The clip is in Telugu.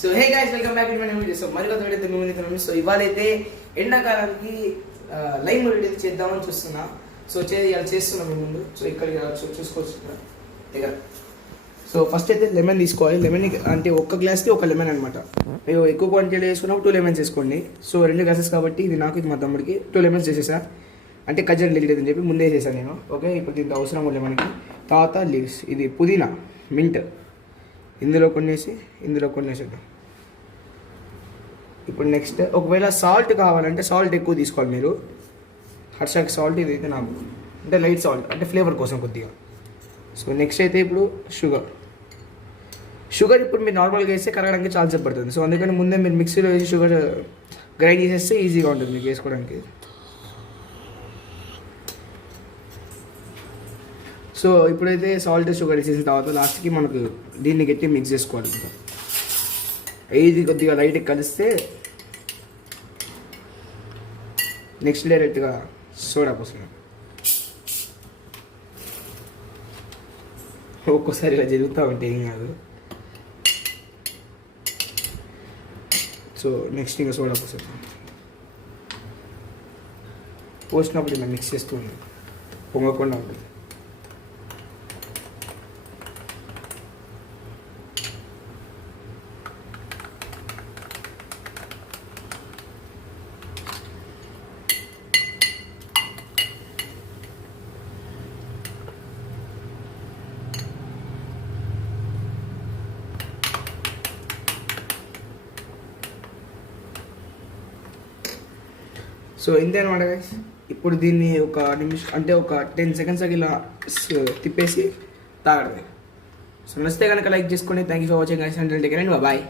So hey guys, welcome back to my new video. So మరి కొత్త వీడియో మీ ముందుకు. సో ఇవాళైతే ఎండాకాలానికి లైమ్ వీడియో చేద్దామని చూస్తున్నా. సో ఇలా చేస్తున్నాం మీ ముందు. సో ఇక్కడికి చూసుకోవచ్చు ఇక్కడ. సో ఫస్ట్ అయితే లెమన్ తీసుకోవాలి. లెమన్ అంటే ఒక్క గ్లాస్కి ఒక లెమన్ అనమాట. మీరు ఎక్కువ క్వాంటిటీ వేసుకున్నప్పుడు 2 లెమన్స్ వేసుకోండి. సో 2 గ్లాసెస్ కాబట్టి ఇది నాకు ఇది మా తమ్ముడికి 2 లెమన్స్ చేసేసా. అంటే కజ్జర్ లిక్విడ్ అని చెప్పి ముందే చేశాను నేను. ఓకే, ఇప్పుడు దీంట్లో అవసరం కూడా లెమన్కి. తర్వాత లీవ్స్, ఇది పుదీనా, మింట్ ఇందులో కొన్నేసి ఇందులో కొన్నేసేద్దాం. ఇప్పుడు నెక్స్ట్ ఒకవేళ సాల్ట్ కావాలంటే సాల్ట్ ఎక్కువ తీసుకోవాలి మీరు. హర్షాకి సాల్ట్ ఇది అయితే నాకు అంటే లైట్ సాల్ట్ అంటే ఫ్లేవర్ కోసం కొద్దిగా. సో నెక్స్ట్ అయితే ఇప్పుడు షుగర్ ఇప్పుడు మీరు నార్మల్గా వేస్తే కరగడానికి చాలా సేపు పడుతుంది. సో అందుకని ముందే మీరు మిక్సీలో వేసి షుగర్ గ్రైండ్ చేసేస్తే ఈజీగా ఉంటుంది మీకు వేసుకోవడానికి. సో ఇప్పుడైతే సాల్ట్ షుగర్ వేసేసిన తర్వాత లాస్ట్కి మనకు దీన్ని గట్టి మిక్స్ చేసుకోవాలి. ఇది కొద్దిగా లైట్గా కలిస్తే నెక్స్ట్ డైరెక్ట్గా సోడా పోసుకున్నాం. ఒక్కోసారి ఇలా జరుగుతూ ఉంటే ఏం కాదు. సో నెక్స్ట్ ఇంకా సోడా పోసేస్తాం. పోసినప్పుడు ఇలా మిక్స్ చేస్తూ ఉంది, పొంగకుండా ఉంటుంది. సో ఇంతే అనమాట గైస్. ఇప్పుడు దీన్ని ఒక నిమిషం అంటే ఒక 10 సెకండ్స్ ఇలా తిప్పేసి తాగడమే. సో నచ్చితే కనుక లైక్ చేసుకోండి. Thank you for watching guys. Until take care and bye.